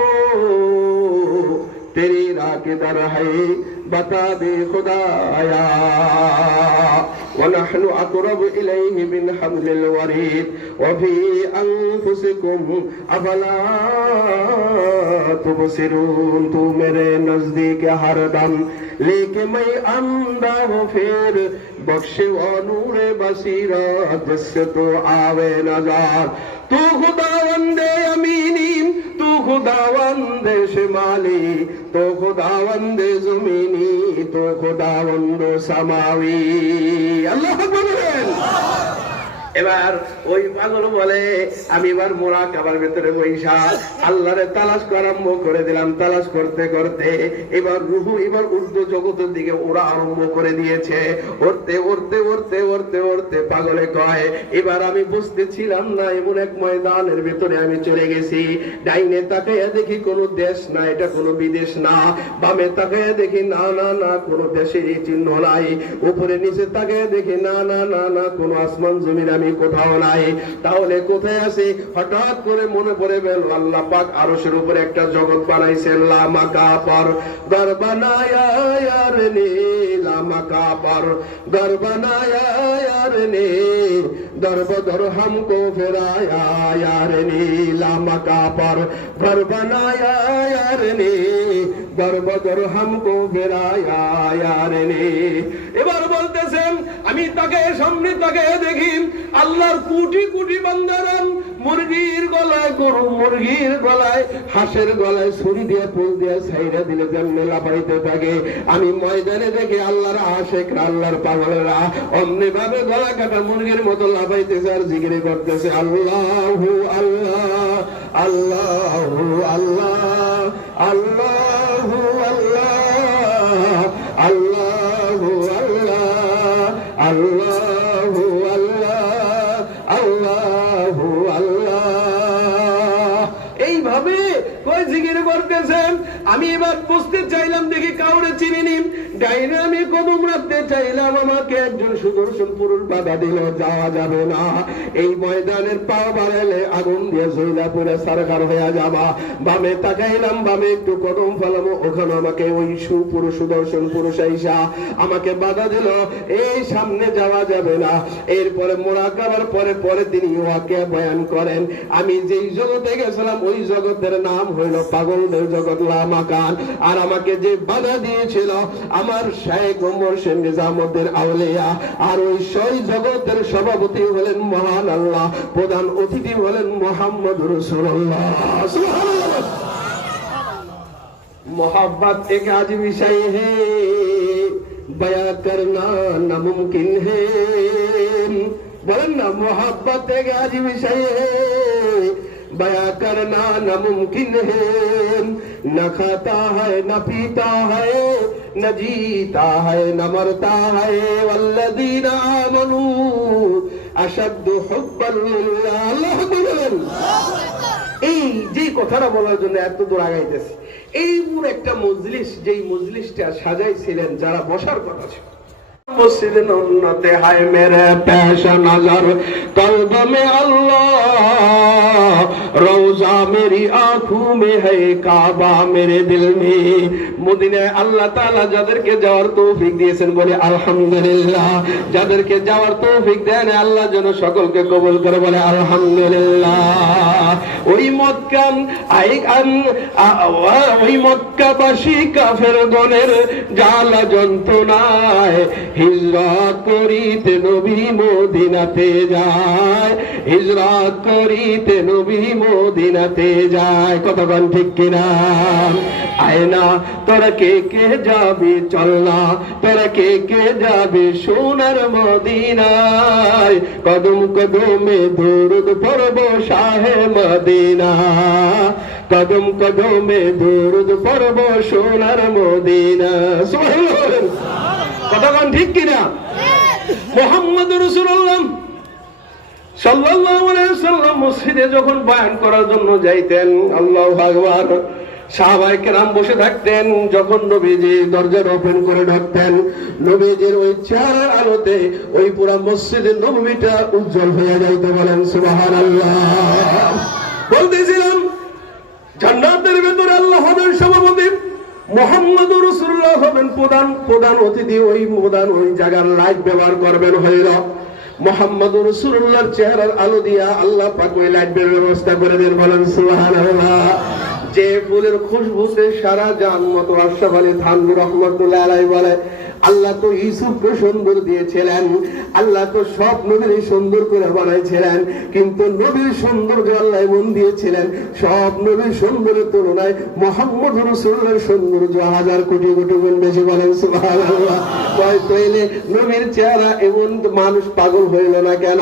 तेरी राह किधर है बता दे खुदाया। ونحن أقرب إليه من حبل الوريد وفي أنفسكم أفلا تبصرون। تو میرے نزدیک ہر دم لیکن میں اندھا ہوں، پھر بخش و نور بصیرت جس سے تو آوے نظر۔ تو خداوند امینی، تو خداوند شمالی، تو خداوند زمینی، تو خداوند سماوی۔ আল্লাহু আকবার। এবার ওই পাগল বলে, আমি এবার মুরাকাবার ভিতরে বইসা আল্লাহরে তালাশ করা আরম্ভ করে দিলাম। তালাশ করতে করতে এবার রূহ এবার ঊর্ধ্ব জগতের দিকে ওরা আরম্ভ করে দিয়েছে। উড়তে উড়তে উড়তে উড়তে উড়তে পাগলে কয়, এবার আমি বুঝতেছিলাম না, এমন এক ময়দানের ভিতরে আমি চলে গেছি। ডাইনে তাকাইয়া দেখি কোনো দেশ না, এটা কোনো বিদেশ না। বামে তাকাইয়া দেখি না না না, কোনো দেশের চিহ্ন নাই। উপরে নিচে তাকাইয়া দেখি না না না না, কোনো আসমান জমিন আমি কোথাও নাই। তাহলে কোথায় আছি? হঠাৎ করে মনে পড়ে গেল আল্লাহ পাক আরশের উপরে একটা জগৎ বানাইছেন। লা মাকা পর ঘর বানায়া ইয়ার নে, লা মাকা পর ঘর বানায়া ইয়ার নে, দর বদর हमको ফিরায়া यार ने। ला মাকা পর ঘর বানায়া यार ने, দর বদর हमको ফিরায়া यार ने। এবার বলতেছেন আমি তাকে সামনে তাকে দেখি আল্লাহর কোটি কোটি বান্দারা মুরগির গলায়, গরু মুরগির গলায়, হাঁসের গলায় ছুরি দিয়ে ফুল দিয়ে ছাইরা দিলে যেমন লাফাইতে থাকে, আমি ময়দানে দেখে আল্লাহর আশেকরা, আল্লাহর পাগলেরা অমনি ভাবে গলা কাটা মুরগির মতো লাফাইতেছে আর জিকির করতেছে আল্লাহু আল্লাহ আল্লাহু আল্লাহ আল্লাহু আল্লাহ আল্লাহু আল্লাহ আল্লাহু আল্লাহ আল্লাহু আল্লাহ। এইভাবে কই জিকির করতেছেন। আমি এবার বুঝতে চাইলাম, দেখি কাউরে চিনিনি, ডাইনে আমি কদম রাখতে চাইলাম, আমাকে একজন সুদর্শন পুরুষ বাধা দিল, যাওয়া যাবে না, এই ময়দানের পা বাড়ালে আগুন দিয়ে জয়লা পরে সারকার হয়ে যাবা। বামে তাকাইলাম, বামে একটু কদম ফেলামো, ওখানে আমাকে ওই সুপুরুষ সুদর্শন পুরুষ আইসা আমাকে বাধা দিল, এই সামনে যাওয়া যাবে না। এরপরে মোরাকাবার পরে পরে তিনি ওয়াকে বয়ান করেন, আমি যেই জগতে গেছিলাম ওই জগতের নাম হইল পাগলদের জগৎ লামাকান। আর আমাকে যে বাধা দিয়েছিল আমার শাইখ মুর্শিদ নিজামউদ্দিন আউলিয়া, আর ওই সেই জগতের সভাপতি হলেন মহান আল্লাহ, প্রধান অতিথি হলেন মুহাম্মদ রাসূলুল্লাহ। সুবহানাল্লাহ। मोहब्बत एक आज विषय है, बयां करना नामुमकिन है। बोलन ना, मोहब्बत एक आज विषय है, बयां करना नामुमकिन है। न खाता है न पीता है, न जीता है न मरता है, वल्लज़ीना आमनू अशद्दु हुब्बान लिल्लाह। আল্লাহু আকবার। এই যে কথাটা বলার জন্য এত দূর আগাইতেছে, এই পুরো একটা মজলিস, যেই মজলিসটা সাজাইছিলেন যারা বসার কথা ছিল, মসজিদ উন্নতে হায় মেরে পেশ নজর কলব মে আল্লাহ, রওজা মেরি আঁখোं में है কাবা মেরে দিল মে। মদিনায় আল্লাহ তাআলা যাদেরকে যাওয়ার তৌফিক দিয়েছেন বলে আলহামদুলিল্লাহ, যাদেরকে যাওয়ার তৌফিক দেন আল্লাহ যেন সকলকে কবুল করে বলে আলহামদুলিল্লাহ। ওই মক্কা ওই মক্কাবাসী কাফেরগণের জ্বালা যন্ত্রণায় হিজরত করিতে নবী মদিনাতে যায়, হিজরত করিতে নবী মদিনাতে যায়। কতক্ষণ ঠিক কিনা? আয়না তোরা কে কে যাবি, চল না তোরা কে কে যাবি সোনার মদিনায়, কদম কদমে দরুদ পড়ব শাহে মদিনা, কদম কদমে দরুদ পড়ব সোনার মদিনা। সুবহানাল্লাহ। কতক্ষণ ঠিক কিনা? মুহাম্মদ রাসূলুল্লাহ সাল্লাল্লাহু আলাইহি ওয়াসাল্লাম মসজিদে যখন বয়ান করার জন্য যাইতেন, আল্লাহু আকবার, সাহাবায়ে কেরাম বসে থাকতেন, যখন নবীজি দরজাটা ওপেন করে ঢুকতেন, নবীজির ওই চেহারার আলোতে ওই পুরো মসজিদে নববীটা উজ্জ্বল হয়ে যাইতে, বলেন সুবহানাল্লাহ। বলতেছিলাম জান্নাতের ভিতরে আল্লাহ হবেন সভাপতি, মুহাম্মদ রাসূলুল্লাহ হবেন প্রধান অতিথি, ওই প্রধান ওই জায়গার লাইট ব্যবহার করবেন হইল মুহাম্মদ রাসূলুল্লাহর চেহারার আলো দিয়া আল্লাহ পাক ওই লাইটের ব্যবস্থা করে দেন, বলেন সুবহানাল্লাহ। যে ফুলের খুশবুতে সারা জান্নাত আশরাফ আলী থানভী রাহমাতুল্লাহ আলাইহি বলে, আল্লাহ তো ইউসুফকে সুন্দর দিয়েছিলেন, আল্লাহ তো সব নবীর সুন্দর করে বানাইছিলেন, কিন্তু নবীর সৌন্দর্য আল্লাহ এমন দিয়েছিলেন, সব নবীর সৌন্দর্যের তুলনায় মুহাম্মদ রাসূলুল্লাহর সৌন্দর্য হাজার কোটি কোটি গুণ বেশি, বলেন সুবহানাল্লাহ। কয় তৈলে নবীর চেহারা এমন মানুষ পাগল হইল না কেন?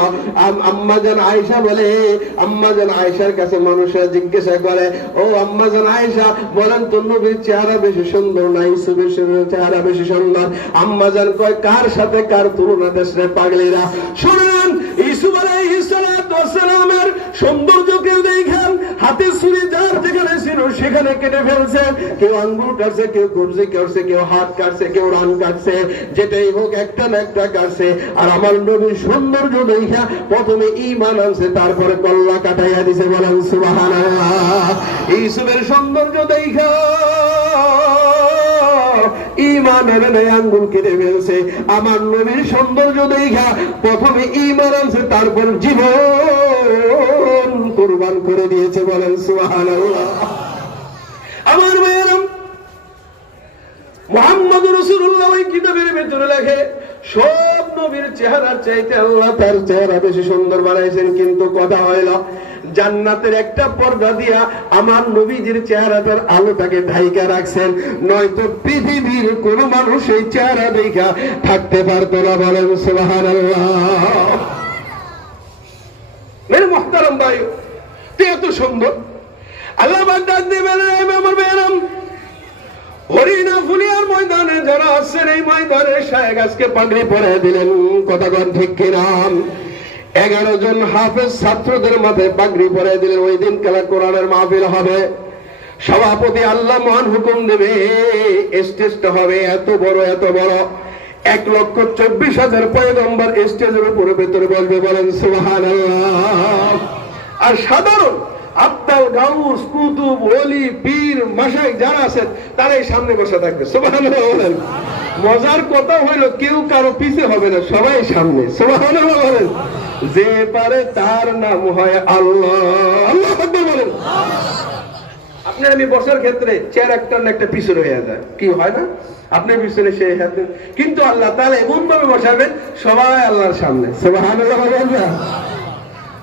আম্মাজান আয়েশা বলে, আম্মাজান আয়েশার কাছে মানুষরা জিজ্ঞাসা করে, ও আম্মাজান আয়েশা বলেন তো নবীর চেহারা বেশি সুন্দর না ইউসুফের চেহারা বেশি সুন্দর? আম্মাজান কয়, কার সাথে কার তুলনা দেশে পাগলেরা? শুনুন, ইউসুফ আলাইহিস সালাতু ওয়াস সালামের সৌন্দর্য কেউ দেখেন, হাতে ছুরি যার যেখানে ছিল সেখানে কেটে ফেলছে, কেউ আঙ্গুল কাটছে, কেউ কবজি কাটছে, কেউ হাত কাটছে, কেউ রান কাটছে, যেটাই হোক একটা না একটা কাটছে। আর আমার নবীর সৌন্দর্য দেখা প্রথমে ঈমান আনছে, তারপরে কল্লা কাটাইয়া দিছে, বলেন সুবহানাল্লাহ। ইউসুফের সৌন্দর্য দেখা ঈমানের নাই আঙ্গুল কেটে ফেলছে, আমার নবীর সৌন্দর্য দেখা প্রথমে ঈমান আনছে, তারপর জীবন কুরবান করে দিয়েছে, বলেন সুবহানাল্লাহ। আমার ভাইয়েরা, মুহাম্মদ রাসূলুল্লাহ ওই কিতাবের ভিতরে লেখে সব নবীর চেহারার চাইতে আল্লাহ তার চেহারা বেশি সুন্দর বানাইছেন, কিন্তু কথা হইল জান্নাতের একটা পর্দা দিয়া আমার নবীজির চেহারাটার আলোটাকে ঢাইকা রাখছেন, নয়তো পৃথিবীর কোন মানুষ এই চেহারা দেখা থাকতে পারতো না। বলেন সুবহানাল্লাহ। মেরে মুহতারাম ভাই, তুই এত সুন্দর, আল্লাহ বাগদাদ দিবেন আমার বেরাম হরিণা ফুলিয়ার ময়দানে যারা আছেন, এই ময়দানে শায়েখ আজকে পাগড়ি পরে দিলেন, কথা কন ঠিক কিনা? 11 জন হাফেজ ছাত্রদের মাথায় পাগড়ি পরে দিলেন। ওই দিন কালা কোরআনের মাহফিল হবে, সভাপতি আল্লাহ মহান হুকুম দেবে, স্টেজটা হবে এত বড় 1,24,000 পয়গম্বর স্টেজের উপরে ভেতরে বলবে। বলেন সুবহানাল্লাহ। আর সাধারণ আব্দাল, গাউস, কুতুব, ওলি, পীর, মাশাইখ যারা আছেন তারাই সামনে বসে থাকবে। সুবহানাল্লাহ বলেন। মজার কথা হইল কেউ কারো পিছে হবে না, সবাই সামনে। সুবহানাল্লাহ বলেন। যে পারে তার নাম হয় আল্লাহ। আল্লাহু আকবার বলেন। আপনার আমি বসার ক্ষেত্রে চেয়ার একটা না একটা পিছনে হয়ে যায়, কি হয় না? আপনার পিছনে সে হাতে, কিন্তু আল্লাহ তাআলা এমন ভাবে বসাবেন সবাই আল্লাহর সামনে। সুবহানাল্লাহ বলেন না?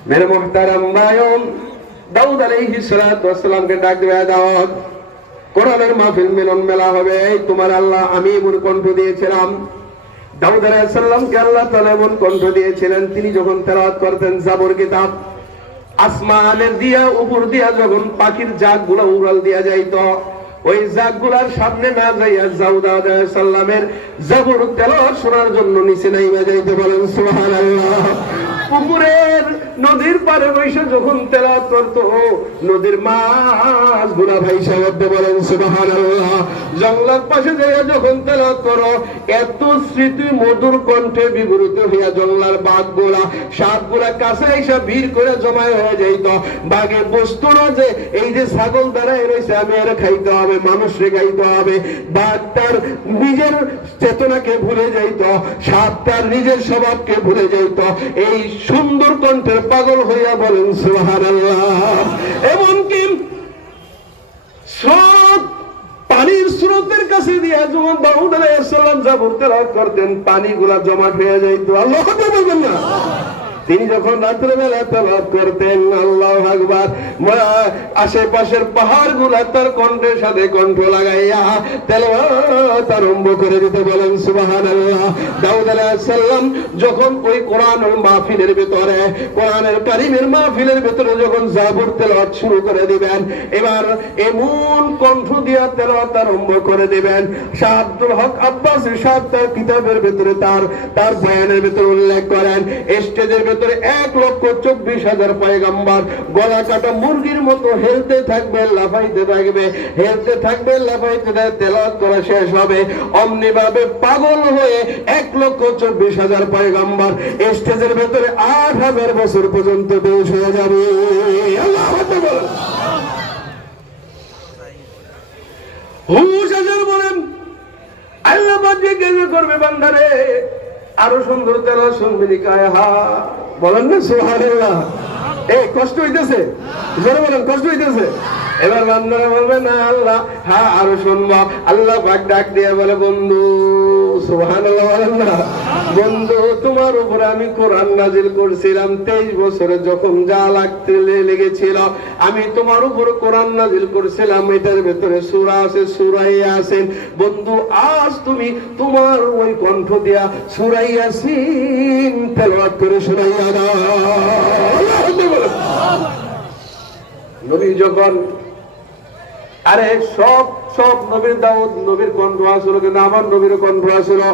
মেরে মুহতারাম ভাইওন, দাউদ আলাইহিস সালাতু ওয়াস সালামকে ডাক দেয়া দাওয়াত, কোরআনের মাহফিল মিলন মেলা হবে। এই তোমার আল্লাহ আমি এমন কণ্ঠ দিয়েছিলাম। দাউদ আলাইহিস সালামকে আল্লাহ তাআলা এমন কণ্ঠ দিয়েছিলেন, তিনি যখন তেলাওয়াত করতেন জাবর কিতাব, আসমানের দিয়া উপর দিয়া যখন পাখির জাকগুলো উড়াল দিয়া যাইতো, ওই জাকগুলার সামনে না যাইয়া দাউদ আলাইহিস সালামের জাবর তেলাওয়াত শোনার জন্য নিচে নাইমা যাইতে। বলেন সুবহানাল্লাহ। পুকুরের নদীর পারে বসে যখন তেলাওয়াত করতো, নদীর মাছগুলা ভাইসা উঠতে। বলেন সুবহানাল্লাহ। জঙ্গলের পাশে যাইয়া যখন তেলাওয়াত করো, এত স্মৃতি মধুর কণ্ঠে বিবৃত হইয়া জঙ্গলার বাঘগুলা, সাপগুলা কাছে এসে ভিড় করে জমায় হয়ে যাইত। বাঘে বসতো না যে এই যে ছাগল দাঁড়ায় রয়েছে, আমি এর খাইতে হবে, মানুষরে খাইতে হবে। বাঘ তার নিজের চেতনাকে ভুলে যাইত, সাপ তার নিজের স্বভাবকে ভুলে যাইত। এই সুন্দর কণ্ঠের পাগল হইয়া বলেন সুবহানাল্লাহ। এমনকি সব পানির স্রোতের কাছে দিয়া যখন দাউদ আলাইহিস সালাম জাবর তেলাওয়াত করতেন, পানিগুলা জমাট হয়ে যাইত। আল্লাহু আকবার বলবেন না? তিনি যখন রাত্রেবেলা তেলাওয়াত করতেন, আল্লাহু আকবার, আশেপাশের পাহাড় গুলা তার কণ্ঠের সাথে কণ্ঠ লাগাইয়া তেলাওয়াত আরম্ভ করে দিতে। বলেন সুবহানাল্লাহ। দাউদ আলাইহিস সালাম যখন ওই কোরআনুল মাহফিলের ভিতরে, কোরআনের কারীমের মাহফিলের ভিতরে যখন জাবর তেলাওয়াত শুরু করে দিবেন, এবার এমন কণ্ঠ দিয়া তেলাওয়াত আরম্ভ করে দিবেন, শাহ আব্দুল হক আব্বাসী সাহেব তার কিতাবের ভিতরে তার বয়ানের ভিতরে উল্লেখ করেন, স্টেজের ভিতরে 1,24,000 পয়গম্বর গলা কাটা মুরগির মতো হেলতে থাকবে, লাফাইতে থাকবে, হেলতে থাকবে, লাফাইতে থাকবে। তেলাওয়াত করা শেষ হবে, অমনি ভাবে পাগল হয়ে 1,24,000 পয়গম্বর স্টেজের ভেতরে 8,000 বছর পর্যন্ত বেশ হয়ে যাবে। আল্লাহু আকবার। হুশ হাজার বলেন, আল্লাহ বাজিয়ে গেলে করবে বান্দারে, আরো সুন্দর তেলাওয়াত শুনবি লিখায়। হা বলেন না সুবহানাল্লাহ। এই কষ্ট হইতেছে, জোরে বলেন কষ্ট হইতেছে। এবার বান্দারা বলবে না আল্লাহ হ্যাঁ আরো শুনবো। আল্লাহ পাক ডাক দিয়ে বলে, বন্ধু সুবহানাল্লাহ বলেন না? বন্ধু তোমার উপরে আমি কোরআন নাজিল করছিলাম 23 বছরে, যখন যা লাগতে লেগেছিল আমি তোমার উপরে কোরআন নাজিল করছিলাম। এটার ভেতরে সূরা আছে, সূরা ইয়াসিন। বন্ধু আজ তুমি তোমার ওই কণ্ঠ দিয়া সূরা ইয়াসিন তেলাওয়াত করে শোনাইয়া দাও। নবী যখন, আরে সব নবীর দাউদ নবীর কণ্ঠ আসলো, কিন্তু আমার নবীর কণ্ঠ আসলো,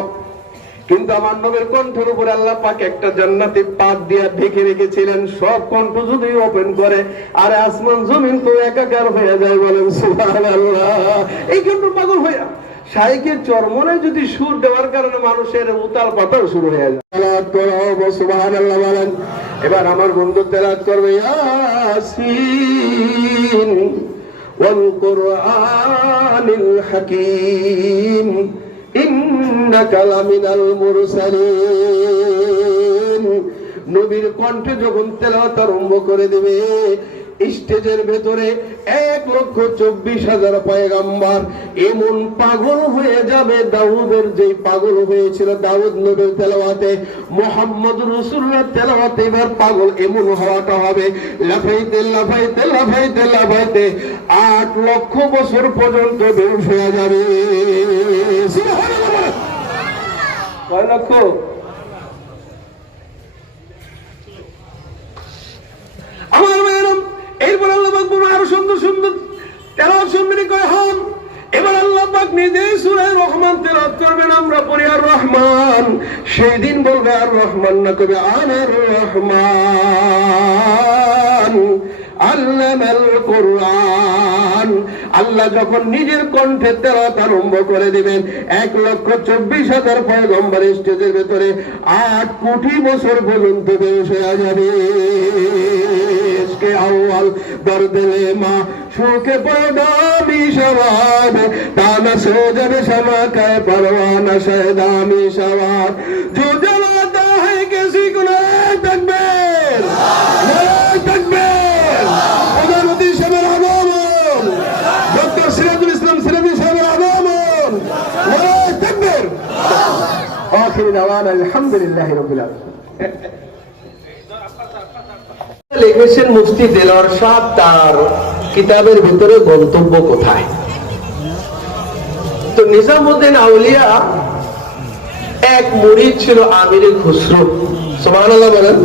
কিন্তু আমার নবীর কণ্ঠের উপরে আল্লাহ পাক একটা জান্নাতি পাত দিয়া ঢেকে রেখেছিলেন। সব কণ্ঠ যদি ওপেন করে, আরে আসমান জমিন তো একাকার হয়ে যায়। বলেন সুবহানাল্লাহ। এই কণ্ঠ পাগল হইয়া শাইখের চরমনে যদি সুর দেওয়ার কারণে মানুষের উতাল পাতাল শুরু হয়ে যায়। তেলাওয়াত করো সুবহানাল্লাহ বলেন। এবার আমার বন্ধু তেলাওয়াত করবে, ইয়াসিন ওয়াল কুরআনিল হাকীম ইন্নাকা লামিনাল মুরসালিন। নবীর কণ্ঠে যখন তেলাওয়াত আরম্ভ করে দেবে, স্টেজের ভেতরে 1,24,000 পয়গম্বর এমন পাগল হয়ে যাবে। দাউদের যেই পাগল হয়েছিল দাউদ নবীর তেলাওয়াতে, মুহাম্মদ রাসূলুল্লাহ তেলাওয়াতে এবার পাগল এমন হওয়াটা হবে লাফাইতে লাফাইতে লাফাইতে লাফাইতে 8 লক্ষ বছর পর্যন্ত বেহুশ হয়ে যাবে। সুবহানাল্লাহ। কয় লক্ষ? আমার মেয়েরাম, এরপর আল্লাহ পাক বলবেন আরো সুন্দর সুন্দর তেলাওয়াত শুনবেন। কয় হন এবার আল্লাহ পাক নিজে সূরা রহমান তেলাওয়াত করবেন। আমরা পড়ি আর রহমান, সেই দিন বলবে আর রহমান না, কবে আনার রহমান আল্লামাল কুরআন। আল্লাহ যখন নিজের কণ্ঠে তেলাওয়াত আরম্ভ করে দিবেন, 1,24,000 পয়গম্বর স্টেজের ভেতরে 8 কোটি বছর পর্যন্ত বেহুশ হয়ে যাবে। के अव्वल दर्द लेमा शोके पैदा शवाब ताना सोजन शमा के परवाना शहदामी शवाब जो जलाता है किसी को तकबीर तकबीर उदरती शबर हमाम डॉक्टर सिराजुल इस्लाम सिराजी शबर हमाम तकबीर आखिर दवाना अल्हम्दुलिल्लाहि रब्बिल आलमीन। লিখেছেন মুফতি দেলোয়ার সাহেব তার কিতাবের ভিতরে গন্তব্য কোথায়। তো নিজামউদ্দিন আউলিয়া এক মুরিদ ছিল আমিরে খুসরো। সুবহানাল্লাহ বলেন।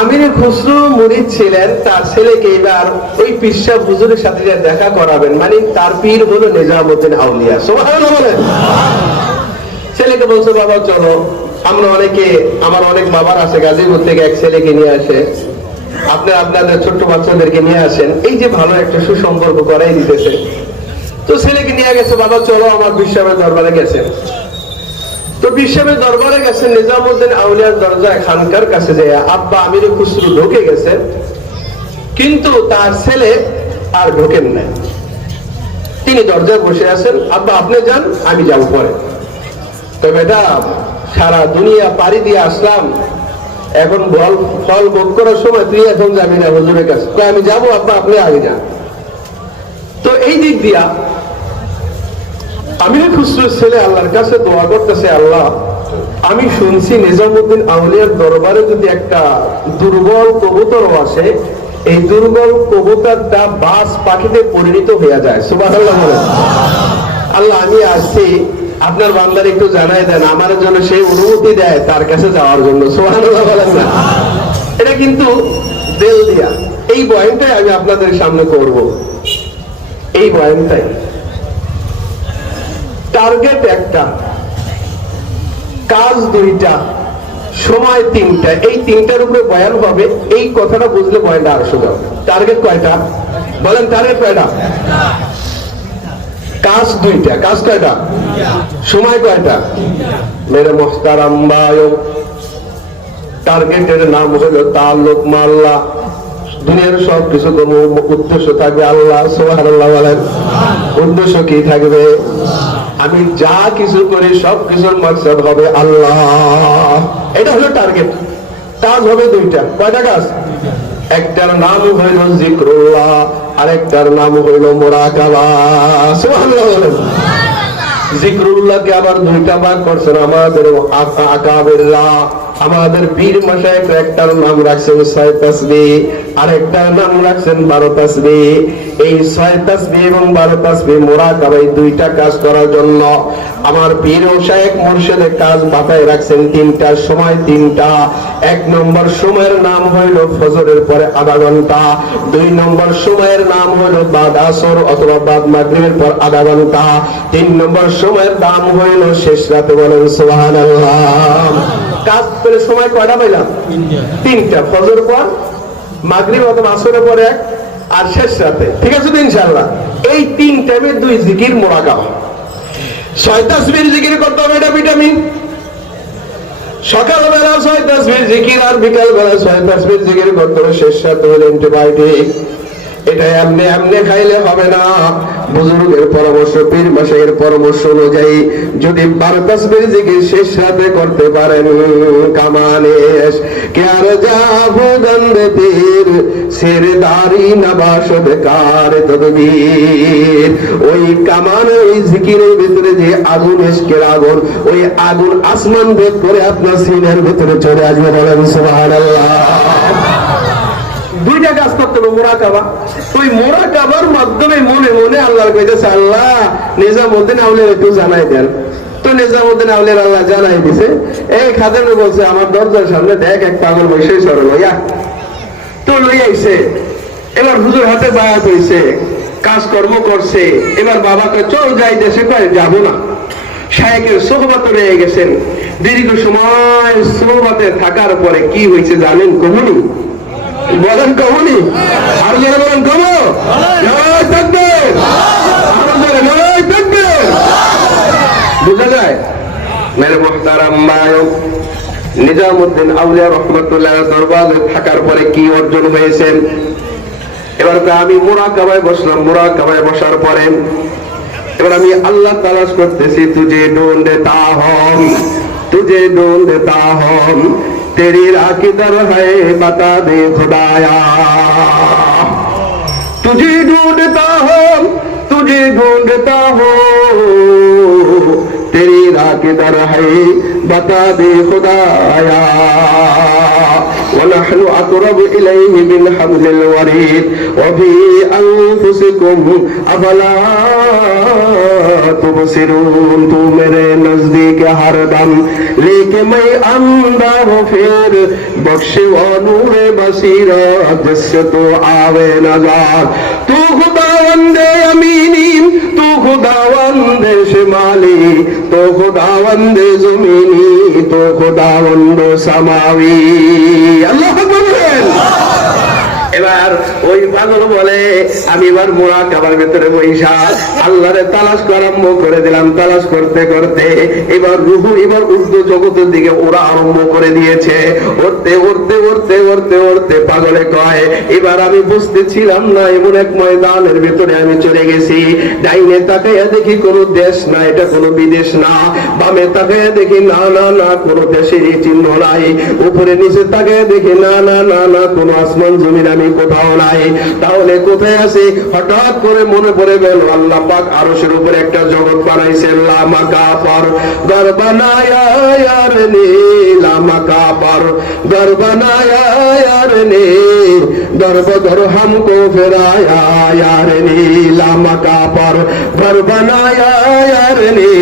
আমিরে খুসরো মুরিদ ছিলেন, তার ছেলেকে এবার ওই পীর সাহেব হুজুরের সাথে দেখা করাবেন, মানে তার পীর হলো নিজামউদ্দিন আউলিয়া। সুবহানাল্লাহ বলেন। ছেলেকে বলছে বাবা চলো, আমরা অনেকে, আমার অনেক বাবার আছে গাজীপুর থেকে এক ছেলেকে নিয়ে আসে, আপনি আপনাদের ছোট্ট বাচ্চাদেরকে নিয়ে আসেন, এই যে ভালো একটা সুসম্পর্ক করাই দিতেছে। তো ছেলেকে নিয়ে গেছে, বাবা চলো আমার বিশ্বের দরবারে গেছেন। তো বিশ্বের দরবারে গেছেন, নিজামউদ্দিন আউলিয়ার দরজায় খানকার কাছে যায় আব্বা আমিরে খুসরো ঢুকে গেছে, কিন্তু তার ছেলে আর ঢোকেন না। তিনি দরজায় বসে আছেন, আব্বা আপনি যান আমি যাব পরে। তো বেটা সারা দুনিয়া পাড়ি দিয়ে আসলাম, এখন ফল ভোগ করার সময় তুই এখন যাবি না হুজুরের কাছে? আমি যাবো আব্বা আপনি আগে যান। তো এই দিক দিয়া আমিরে খুসরোর ছেলে আল্লাহর কাছে দোয়া করতেছে, আল্লাহ আমি শুনছি নিজামউদ্দিন আউলিয়ার দরবারে যদি একটা দুর্বল কবুতর আসে, এই দুর্বল কবুতরটা বাজ পাখিতে পরিণত হয়ে যায়। সুবহানাল্লাহ বলেন। আল্লাহ আমি আসছি, আপনার বান্দার একটু জানাই দেন, আমার জন্য সেই অনুমতি দেয় তার কাছে যাওয়ার জন্য। সুবহানাল্লাহ বলেন না। এটা কিন্তু দেল দিয়া এই বয়ানটাই আমি আপনাদের সামনে করব। এই বয়ানটাই টার্গেট একটা, কাজ দুইটা, সময় তিনটা, এই তিনটার উপরে বয়ান হবে। এই কথাটা বুঝলে বয়ানটা আরো সোজা হবে। টার্গেট কয়টা বলেন? টার্গেট কয়টা? কাজ দুইটা। কাজ কয়টা? সময় কয়টা? মেরে মোহতারাম ভাইও, টার্গেটের নাম হলো তাআল্লুক মা আল্লাহ। দুনিয়ার সব কিছু কোনো উদ্দেশ্য থাকবে আল্লাহ। সুবহানাল্লাহ বলেন। উদ্দেশ্য কি থাকবে? আমি যা কিছু করি সব কিছুর মাকসাদ হবে আল্লাহ। এটা হলো টার্গেট। কাজ হবে দুইটা। কয়টা কাজ? একটার নাম হইল জিক্রুল্লাহ, আরেকটার নাম হইল মুরাকাবা। সুবহানাল্লাহ বলেন। জিক্রুল্লাহকে আবার দুইটা ভাগ করছেন আমাদের আকাবেররা, আমাদের পীর মাশায়েখ। একটার নাম রাখছেন 6 তাসবিহ, আরেকটার নাম রাখছেন 12 তাসবিহ। এই 6 তাসবিহ এবং 12 তাসবিহ মুরাকাবা, এই দুইটা কাজ করার জন্য আমার পীর ও শায়েখ মুর্শিদের কাজ মাথায় রাখছেন তিনটা, সময় তিনটা। 1 নম্বর সময়ের নাম হইল ফজরের পরে আধা ঘন্টা। 2 নম্বর সময়ের নাম হইল বাদ আসর অথবা বাদ মাগরিবের পর আধা ঘন্টা। 3 নম্বর সময়ের নাম হইল শেষ রাতে। বলেন সুবহানাল্লাহ। কাজ করে সময় কয়টা পাইলাম? তিনটা। ফজর পর, মাগরিব অথবা আসরের পরে 1, আর শেষ রাতে। ঠিক আছে তো ইনশাআল্লাহ? এই 3 টাইমে 2 জিকির মুরাকাবা। 6 তাসবিহ জিকির করতে হবে, এটা ভিটামিন। সকালবেলা 6 তাসবিহ জিকির আর বিকালবেলা 6 তাসবিহ জিকির করতে হবে। শেষ রাতে হলো অ্যান্টিবায়োটিক। এটা এমনি এমনি খাইলে হবে না, বুজুর্গের পরামর্শ, পীর মাশাইয়ের পরামর্শ অনুযায়ী যদি 12 তাসবিহ জিকির শেষ রাতে করতে পারেন, কামানেশ ক্যার যাবো গন্ধে পীর সেরদারি নবাশদ কার তদবীর। ওই কামান, ওই জিকিরের ভিতরে যে আগুন, ইশকের আগুন, ওই আগুন আসমান ভেদ করে আপনার সিনের ভিতরে চলে আসবে। বলেন সুবহানাল্লাহ। দুইটা কাজ করতে হবে, মুরাকাবা। ওই মুরাকাবার মাধ্যমে মনে মনে আল্লাহর কইতেছে, আল্লাহ নিজামউদ্দিন আউলিয়ার একটু জানাই দেন। তো নিজামউদ্দিন আউলিয়ার আল্লাহ জানাই দিছে। এই খাদেমে বলছে, আমার দরজার সামনে দেখ এক পাগল বসে সরল হইয়া। তো লই আইছে, এবার হুজুর হাতে বায়াত হইছে, কাজকর্ম করছে। এবার বাবাকে চল যাই দেশে, কয় যাবো না। শায়েখের সোহবতে রয়ে গেছেন। দীর্ঘ সময় সোহবতে থাকার পরে কি হয়েছে জানেন? কমনি বলেন, কমনি আর যারা বলেন কম, বুঝা যায় মেরে মোহতারাম মায়ক। নিজামউদ্দিন আউলিয়া রহমাতুল্লাহ দরবারে থাকার পরে কি অর্জন হয়েছেন? এবার আমি মুরাকাবায় বসলাম। মুরাকাবায় বসার পরে এবার আমি আল্লাহ তালাশ করতেছি। তুঝে ঢूंढता हूं, तुझे ढूंढता हूं, तेरी राह किधर है बता दे खुदाया। तुझे ढूंढता हूं, तुझे ढूंढता हूं, तेरी राह किधर है बता दे खुदाया। ونحن أقرب إليه من حبل الوريد وفي أنفسكم أفلا تبصرون। تو میرے نزدیک ہر دم لیکن میں اندھا ہوں، پھر بخش و نور بصیرت جس سے تو آوے نظر۔ تو خداوند امینی، تو خداوند شمالی، تو خداوند زمینی، تو خداوند سماوی। আল্লাহু আকবার। এবার ওই পাগল বলে, আমি এবার মুরাকাবার ভিতরে বইসা আল্লাহরে তালাশ আরম্ভ করে দিলাম। তালাশ করতে করতে এবার রূহ এবার উর্দু জগতের দিকে ওরা আরম্ভ করে দিয়েছে। উড়তে উড়তে উড়তে উড়তে উড়তে পাগলে কয়, এবার আমি বুঝতেছিলাম না, এমন এক ময়দানের ভিতরে আমি চলে গেছি। ডাইনে তাকাইয়া দেখি কোনো দেশ না, এটা কোনো বিদেশ না। বামে তাকাইয়া দেখি না না না কোনো দেশের চিহ্ন নাই। উপরে নিচে তাকাইয়া দেখি না না না না কোনো আসমান জমিন আমি কোথাও নাই। তাহলে কোথায় আছে? হঠাৎ করে মনে পড়ে গেল আল্লাহ পাক আরশের উপরে একটা জগৎ বানাইছেন। লা মাকাফার ঘর বানায়া ইয়ার নে, লা মাকাফার ঘর বানায়া ইয়ার নে, দর বদর हमको फिराया यार ने। ला माकाफार घर बनाया यार ने,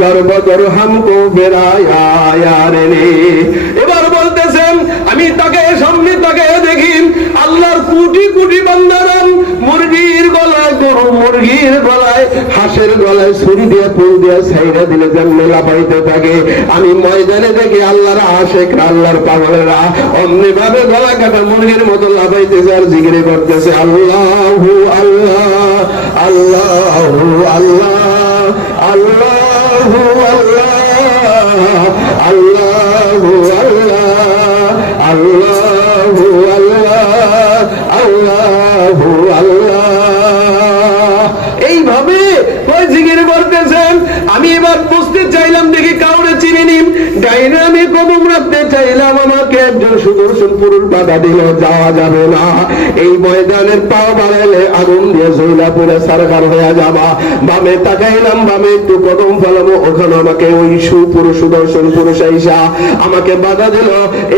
दर बदर हमको फिराया यार ने। এবার বলতেছেন, আমি তাকে সামনে তাকে দেখি আল্লাহর কোটি কোটি বান্দারাম মুরগির গলায়, গরু মুরগির গলায়, হাঁসের গলায় ছুরি দিয়ে ফুল দিয়ে ছাইরা দিলে যেমন লাফাইতে থাকে। আমি ময়দানে দেখি আল্লাহর আশেক, আল্লাহর পাগলেরা অমনি ভাবে গলা কাটা মুরগির মতো লাফাইতেছে আর জিকির করতেছে, আল্লাহু আল্লাহ, আল্লাহু আল্লাহ, আল্লাহু আল্লাহ, আল্লাহু আল্লাহ, আল্লাহু আল্লাহ, আল্লাহু আল্লাহ। এইভাবে ওই জিকির করতেছেন। আমি এবার বুঝতে চাইলাম, দেখি কাউরে চিনিনি। ডাইনে আমি কদম রাখতে চাইলাম, আমাকে একজন সুদর্শন পুরুষ বাধা দিল, যাওয়া যাবে না। এই ময়দানের পাও বাড়াইলে আগুন দিয়ে জ্বলা পুড়ে সারকার হয়ে যাবা। বামে তাকাইলাম, বামে একটু কদম ফেলাবো, ওখানে আমাকে ওই সুপুরুষ সুদর্শন পুরুষ আইসা আমাকে বাধা দিল,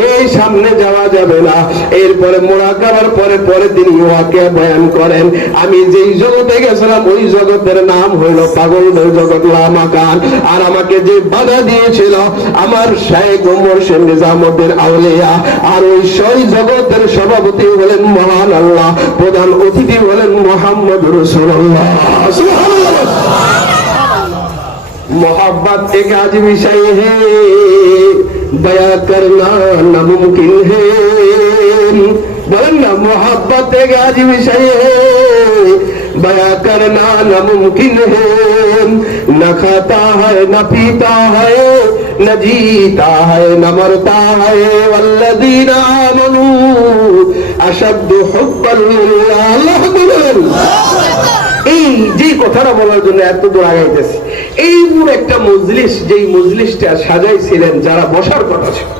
এই সামনে যাওয়া যাবে না। এরপরে মুরাকাবার পরে পরে তিনি ওয়াকে বয়ান করেন, আমি যেই জগতে গেছিলাম ওই জগতের নাম হইল পাগলদের জগৎ, লা মাকান। আর আমাকে যে বাধা দিয়েছিল আমার শাইখ মুর্শিদ নিজামউদ্দিন আউলিয়া। আর ওই সেই জগতের সভাপতি হলেন মহান আল্লাহ, প্রধান অতিথি হলেন মুহাম্মদ রাসূলুল্লাহ। সুবহানাল্লাহ। मोहब्बत एक अजीब विषय है, बयां करना नामुमकिन है। बोलन ना, मोहब्बत एक अजीब विषय है, बयां करना नामुमकिन है। न खाता है न पीता है, न जीता है न मरता है। वल्लज़ीना आमनू अशद्दु हुब्बन लिल्लाह। अल्लाहु अकबर। এই যে কথাটা বলার জন্য এত দূর আগাইতেছি, এই একটা মজলিস, যেই মজলিসটা সাজাইছিলেন যারা বসার কথা ছিল,